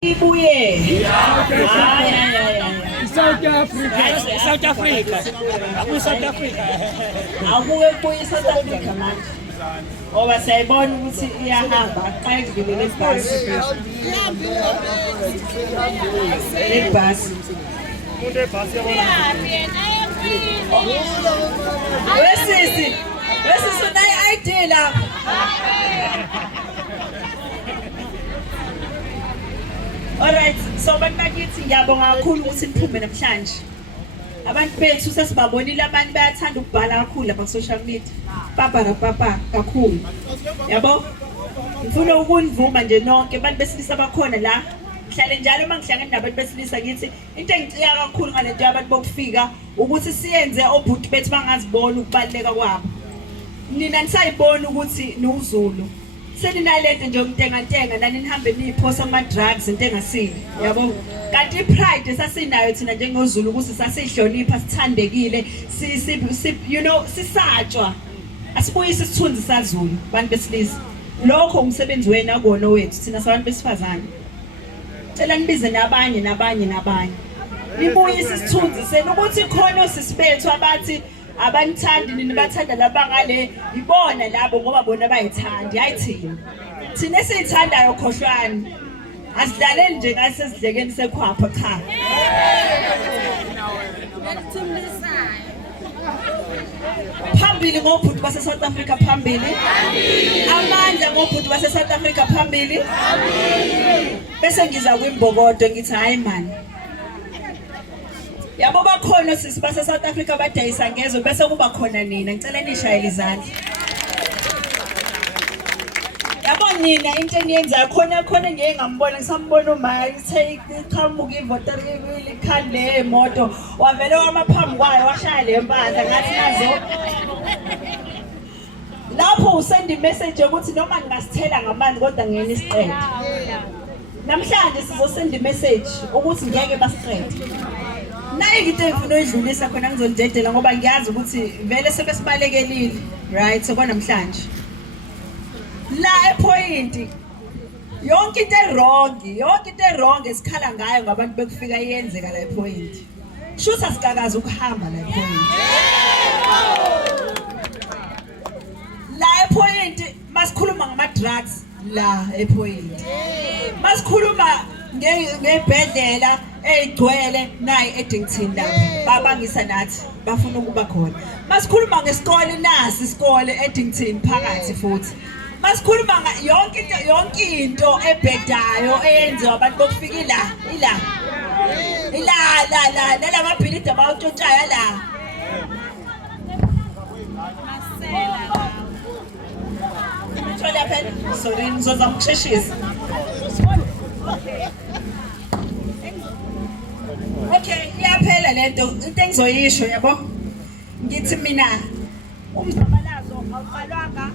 Ibuye. South Africa. South Africa. Aku South Africa. Awuke kubuye South Africa manje. Ngoba siyayibona ukuthi iyahamba xa igibele ibhasi. Ibhasi. Wesisi unayo ID la. Alright, so bakithi ngiyabonga kakhulu ukuthi niphume namhlanje. Abantu bethu sesibabonile abantu bayathanda ukubhala kakhulu lapha ku social media. Papa kakhulu. Yabo? Ngifuna ukunivuma nje nonke abantu besilisa bakhona la. Ngihlale njalo uma ngihlangana nabantu besilisa ngithi into engicika kakhulu ngalento yabantu bokufika ukuthi siyenze obhuti bethu bangazibona ukubaleka kwabo. Nina nisayibona ukuthi nuZulu. Seninalento nje umtengantenga nani nihambe niphosa ama drugs into engasini yabo kanti pride sasinayo thina njengoZulu ukuthi sasihlonipha sithandekile you know sisatshwa asibuyise isithunzi saZulu bantu besilisa lokho umsebenzi wena akona wethu thina sabantu besifazane cela nibize nabanye nibuyise isithunzi senu ukuthi khona osisibethu abathi abanithandi nini bathanda labangale ibona labo ngoba bona bayithanda ayithini thina esiyithandayo khohlwane asidlaleli nje ngasesidlekeni sekhwapha cha phambili ngobhuti base South Africa phambili amandla ngobhuti base South Africa phambili bese ngiza kwimbokodo ngithi hayi man yabo bakhona sisi base South Africa badayisa ngezo bese kuba khona nina ngicela nishayele izandla yabo nina into eniyenzayo khona ngeke ngambona ngisambona uMaya ithe iqhamuka ivoter ikhande lemoto wavele wamaphambi kwayo washaya lempahla ngathi nazo lapho usend message ukuthi noma ngingasithela ngamanzi kodwa ngene isiqede namhlanje sizosend message ukuthi ngeke basiqede nayi into engifuna uyidlulisa khona ngizondedela ngoba ngiyazi ukuthi vele sebesibalekelile right sekwanamhlanje la epoint yonke into wrong esikhala ngayo ngabantu bekufika iyenzeka la epoint shuthi asikakazi ukuhamba la epoint la epoint masikhuluma ngama drugs la epoint masikhuluma ngebhedlela egcwele nayi eDington lapha babangisa nathi bafuna ukuba khona masikhuluma ngesikole nasi isikole eDington phakathi futhi masikhuluma yonke into ebhedayo eyenziwa abantu bokufika ila lamabhilidi abawutshaya la Thola phela sorry ngizozama ukusheshisa Okay, iyaphela lento into engizoyisho yabo ngithi mina umzabalazo awuqalwanga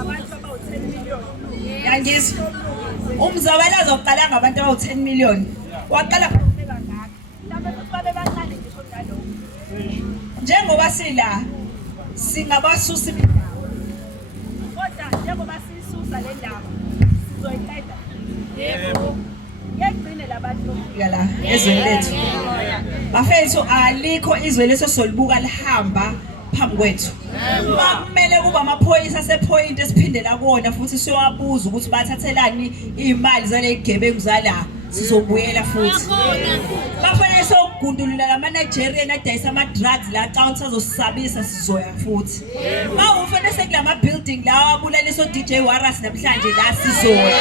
abantu abawu10 million yangizwa umzabalazo awuqalanga abantu abawu10 million waqala ngakho laba babe bancane ngisho njalo njengoba sila singabasusa imindawo kodwa njengoba sisusa le ndaba sizoyiqeda yebo yegcine labantu la ezweni lethu bafethu alikho izwe leso solibuka lihamba phambi kwethu kumele kuba amaphoyisa asepoint esiphindela kuona futhi siyowabuza ukuthi bathathelani imali zale gebengu zala sizobuyela futhi bafanele sokugundulula lama Nigerian adayisa ama drugs la account azosisabisa sizoya futhi mawufanele sekulama building la abulaliso DJ Waras namhlanje la sizoya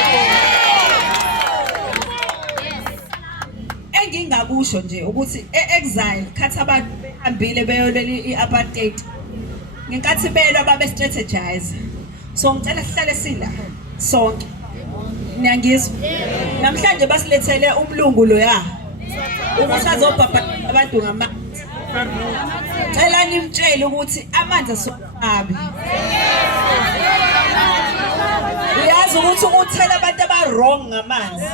engingakusho nje ukuthi eexile khathi abantu behambile beyolela iapartheid ngenkathi belwa babe strategize so ngicela sihlale sila sonke niyangizwa namhlanje basilethele umlungu loya ukuthi azobhabha abantu ngamanzi cela nimtshele ukuthi amanzi asokabi uyazi ukuthi uthela abantu aba-wrong ngamanzi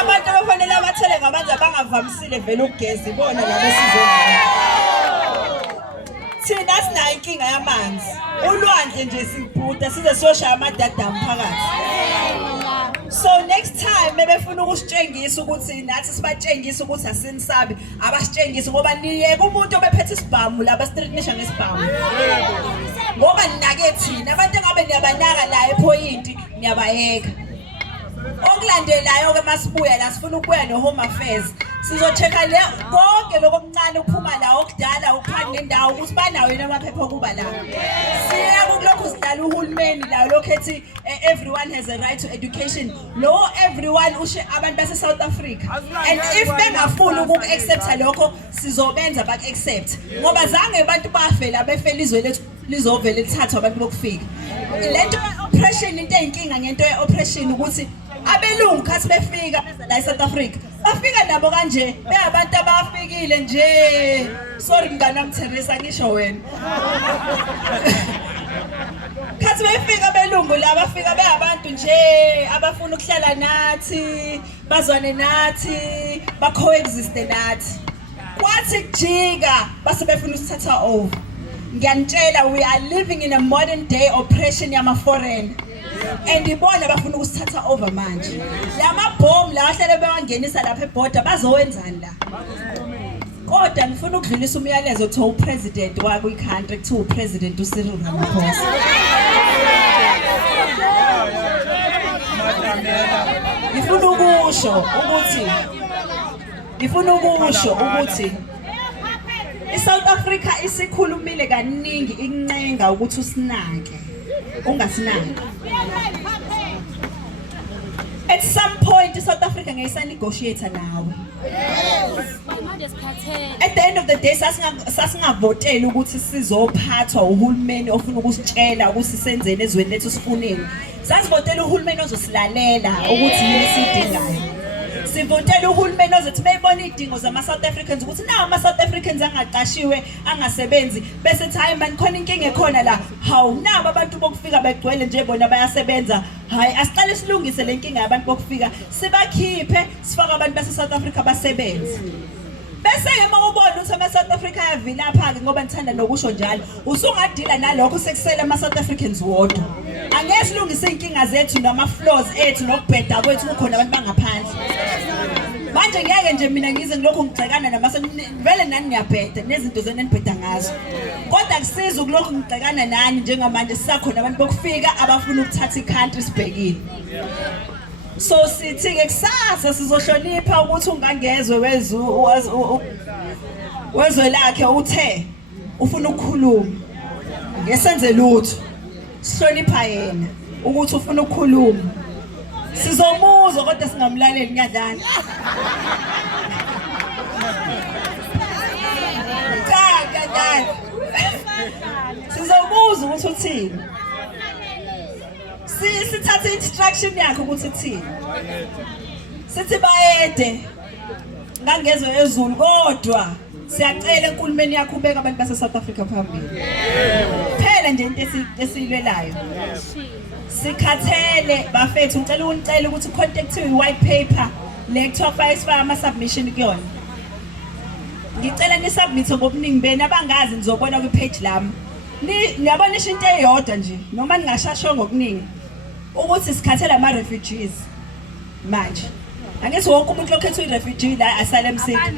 abantu abafanele abathele ngamanzi abangavamisile vele ukugeza ibona labo sizongena thina sinayo inkinga yamanzi ulwandle nje sibhuda size siyoshaya amadadamu phakathi So next time bebefuna ukusitshengisa ukuthi nathi sibatshengisa ukuthi asinisabi abasitshengisa ngoba niyeke umuntu obephethe isibhamu laba street nisha ngesibhamu ngoba ninake thina abantu engabe niyabanaka la ePoint niyabayeka okulandelayo ke masibuya la sifuna ukubuya noHome Affairs sizochecka le konke lokuncane ukuphuma la okudala ukuphani nendawo ukuthi banawo yena amaphepha okuba la siya kulokho sidala uhulumeni la lokho ethi everyone has a right to education lo everyone ushe abantu base South Africa and if bengafuni uku-accepta lokho sizobenza baku-accept ngoba zange abantu bafela befela izwe lethu lizovela lithathwa abantu bokufika lento oppression into eyinkinga ngento ye-oppression ukuthi abelungu khathi befika la eSouth Africa bafika nabo kanje beyabantu abafikile nje sorry mngana Mtheresa ngisho wena khathi befika abelungu la bafika beyabantu nje abafuna ukuhlala nathi bazwane nathi ba-coexiste nathi kwathi kujika base befuna usithatha over ngiyanitshela we are living in a modern day oppression yama-foreign and ibona bafuna ukusithatha over manje lamabhomu la ahlele bewangenisa lapha eborder bazowenzani la kodwa ngifuna ukudlulisa umyalezo to upresident wakwi-country to upresident uCyril Ramaphosa ngifuna ukusho ukuthi iSouth Africa isikhulumile kaningi incenga ukuthi usinake ungasinaki at some point iSouth Africa ngayisa-negotiate nawe at the end of the day sasingavoteli ukuthi sizophathwa uhulumeni ofuna ukusitshela ukuthi sisenzeni ezweni lethu sifuneni sasivotela uhulumeni ozosilalela ukuthi yini esiyidingayo sivotela uhulumeni ozothi beyibona idingo zama-South Africans ukuthi nawo ama-South Africans angaqashiwe angasebenzi bese thi hayi mani khona inkinga ekhona la hawu nabo abantu bokufika begcwele nje bona bayasebenza hayi asiqale silungise le nkinga yabantu bokufika sibakhiphe sifake abantu base-South Africa basebenze bese-ke uma ubona ukuthi ama-South Africa ayavilapha-ke ngoba ngithanda nokusho njalo usungadila nalokho sekusele ama-South Africans wodwa angeke silungise iy'nkinga zethu nama-flaws ethu nokubheda kwethu kukhona abantu bangaphandle manje ngeke nje mina ngize ngilokhu ngigxekana vele nani niyabheda nezinto zenu enibheda ngazo kodwa kusiza ukulokhu ngigxekana nani njengamanje sisakhona abantu bokufika abafuna ukuthatha i-country sibhekile so sithi-ke kusasa sizohlonipha ukuthi ungangezwe wezwe lakhe uthe ufuna ukukhuluma ngesenze lutho sihlonipha yena ukuthi ufuna ukukhuluma sizomuzwa kodwa singamlaleli ngiyadlala sizomuzwa ukuthi uthini sithathe instruction yakhe ukuthi uthini sithi bayede ngangezwe ezulu kodwa siyacela enkulumeni yakho ubeka abantu base-South Africa phambili phela nje into esiyilwelayo sikhathele bafethu ngicela unicela ukuthi contactiwe i-white paper le kuthiwa fayisifaka ama-submission kuyona ngicela nisubmithe ngobuningi beni abangazi nizobona kwi-page lami niyabonisha into eyodwa nje noma ningashasho ngokuningi ukuthi sikhathele ama-refugees manje angithi wonke umuntu lokhetha i-refugee la asylum seeker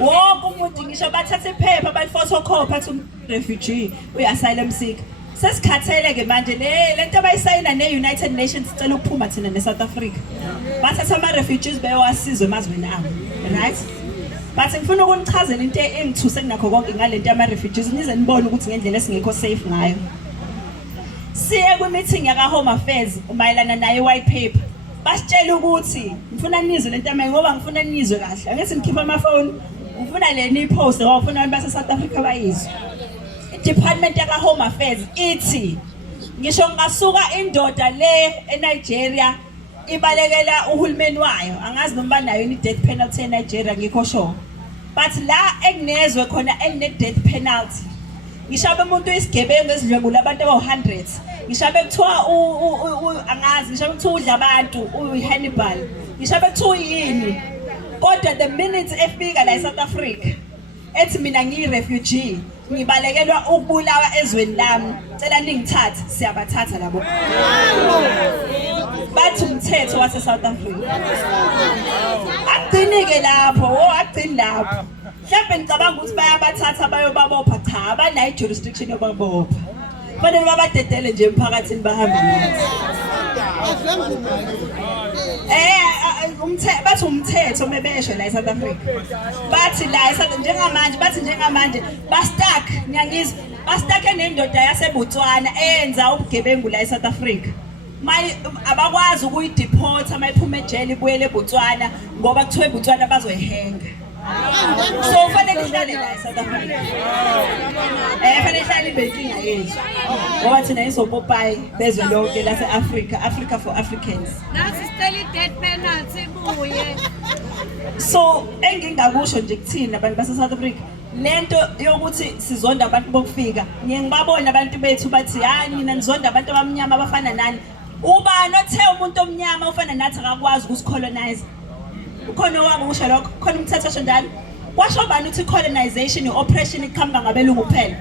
wonke umuntu ngisho bathathe iphepha balifotokhopha athi refugee uyi-asylum seeker sesikhathele-ke manje le nto abayisayina ne-United Nations sicela ukuphuma thina ne-South Africa bathatha ama-refugees beyowasizwe emazweni abo right but ngifuna ukunichazela into engithuse kunakho konke ngale nto yama-refugees nize nibone ukuthi ngendlela esingekho safe ngayo siye kwi-meeting yaka-Home Affairs mayelana nayo i-white paper basitshela ukuthi ngifuna nizwe le nto ngoba ngifuna nizwe kahle angithi ngikhipha amafoni ngifuna le niyiposte ngoba ngifuna abantu base-South Africa bayizwe i-department yaka-Home Affairs ithi ngisho ngasuka indoda le eNigeria ibalekela uhulumeni wayo angazi noma banayo i-death penalty eNigeria ngikho sure but la ekunezwe khona eline-death penalty ngishabe umuntu uyisigebengu ezidlwengula abantu abawu-100 ngishabe kuthiwa angazi ngishabe kuthiwa udla abantu uyi-Hannibal ngishabe kuthiwa uyini kodwa the minute efika la eSouth Africa ethi mina ngiyi-refugee ngibalekelwa ukubulawa ezweni lami cela ningithathe siyabathatha labo bathi umthetho wase South Africa. Agcine-ke lapho, agcine lapho. Mhlawumbe ngicabanga ukuthi bayabathatha bayobabopha, cha abanayo i-jurisdiction yobabopha. Kufanele babadedele nje emphakathini bahambe nathi. Bathi umthetho mebesho la eSouth Africa. Bathi njengamanje ba-stuck, ngiyangizwa, ba-stuck nendoda yaseBotswana eyenza ubugebengu la eSouth Africa. Abakwazi ukuyideporta mayiphuma ejele ibuyele eBotswana ngoba kuthiwe eBotswana bazoyihenga. So kufanele ihlale la eSouth Africa. Kufanele ihlale ibhenkinga yethu. Ngoba thina isopopayi bezwe lonke lase-Africa, Africa for Africans. Nasi sicela i-death penalty buye. So engingakusho nje kuthina abantu base-South Africa, lento yokuthi sizonda abantu bokufika, ngiyengibabona abantu bethu bathi hayi mina ngizonda abantu abamnyama abafana nani. Ubani othe umuntu omnyama ufana nathi akakwazi ukusicolonize? Ukhona owabo kusho lokho, khona umthetho osho njalo. Kwasho bani uthi colonization i-oppression iqhamuka ngabelungu kuphela?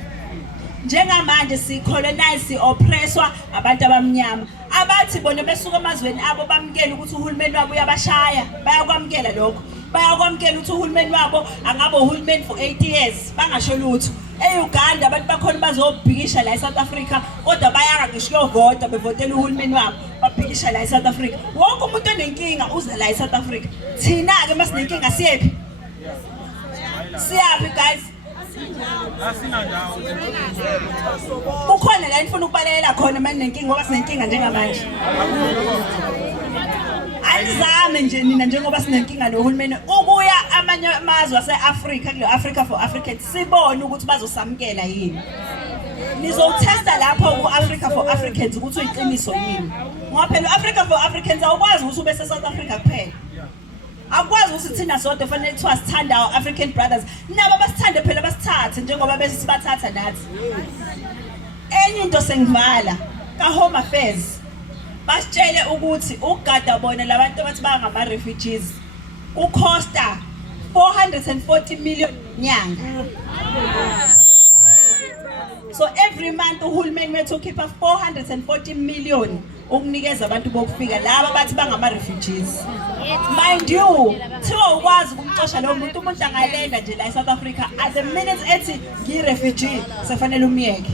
Njengamanje si-colonize, si-oppresswa abantu abamnyama. Abathi bona besuka emazweni abo bamukela ukuthi uhulumeni wabo uyabashaya, bayakwamukela lokho. Bayakwamukela ukuthi uhulumeni wabo angabe uhulumeni for 80 years, bangasho lutho. E-Uganda abantu bakhona bazobhikisha la eSouth Africa, kodwa bayaka ngisho yovota bevotela uhulumeni wabo, babhikisha la eSouth Africa. Wonke umuntu onenkinga uza la eSouth Africa. Thina-ke masinenkinga siyephi? Siyaphi guys? Ukhona la nifuna ukubalekela khona manje nenkinga ngoba sinenkinga njengamanje. Alizame nje nina njengoba sinenkinga nohulumeni ukuya amanye amazwe ase-Africa kule Africa for Africans sibone ukuthi bazosamukela yini. Nizotesta lapho ku-Africa for Africans ukuthi uyiqiniso yini. Ngoba phela u-Africa for Africans awukwazi ukuthi ube se-South Africa kuphela. Akwazi ukuthi thina sodwa fanele kuthiwa sithanda our African brothers. Nabo basithande phela basithathe njengoba bese sibathatha nathi. Enye into sengivala ka-Home Affairs basitshele ukuthi ukugada bona labantu abathi bangama-refugees ukhosta 440 million nyanga. So every month uhulumeni wethu ukhipha 440 million ukunikeza abantu bokufika laba bathi bangama-refugees. Mind you, thiwa ukwazi ukumxosha lo muntu, umuntu angalenda nje la eSouth Africa at the minute ethi ngiyi-refugee sefanele umyeke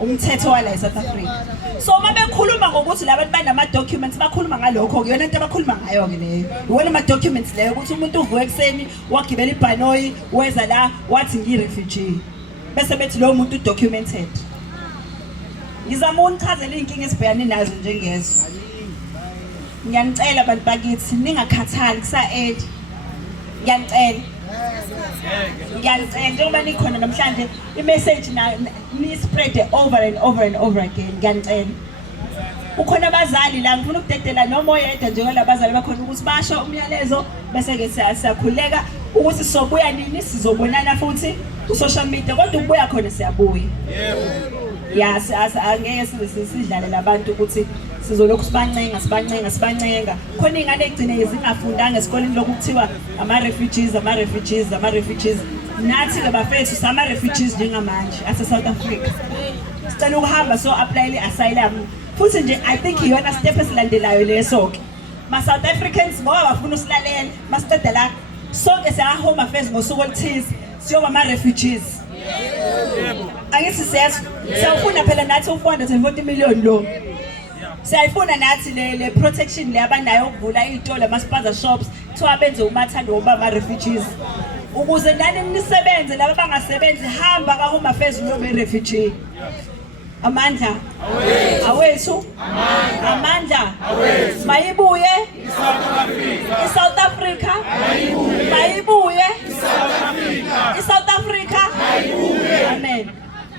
umthetho wala eSouth Africa. So uma bekhuluma ngokuthi labantu banama-documents bakhuluma ngalokho, yona into abakhuluma ngayo-ke leyo. Iwona ama-documents leyo ukuthi umuntu uvuke ekuseni wagibela ibhanoyi weza la wathi ngiyi-refugee bese bethi lowo muntu udocumented. Ngizama unichazela iy'nkinga esibhekane nazo njengezo. Ngiyanicela abantu bakithi ningakhathali kusa-8. Ngiyanicela njengoba nikhona namhlanje i-message ni-spread over and over and over again. Ngiyanicela ukhona abazali la ngifuna ukudedela noma oyedwa njengoba bazali bakhona ukuthi basho umyalezo bese-ke siyakhuleka ukuthi sizobuya nini, sizobonana futhi ku-social media, kodwa ukubuya khona siyabuya. Angeke sidlale labantu ukuthi sizolokhu sibancenga. Khona iy'ngane egcine zingafundanga esikoleni lokhu kuthiwa ama-refugees. Nathi-ke bafethu sama-refugees njengamanje ase-South Africa. Sicela ukuhamba so-applyele i-asylum. Futhi nje I think iyona step esilandelayo leso-ke. Ma-South Africans ngoba bafuna usilalela, masiceda la sonke siya-Home Affairs ngosuku oluthize siyoba ama-refugees. Angithi siyafuna phela nathi u-440 million lo. Siyayifuna nathi le protection le abanayo ukuvula iy'tolo ama-spaza shops kuthiwa benze umathando wokuba ama-refugees. Ukuze nani nisebenze laba bangasebenzi hamba ka-Home Affairs uyobe i-refugee. Amandla awethu, amandla mayibuye i-South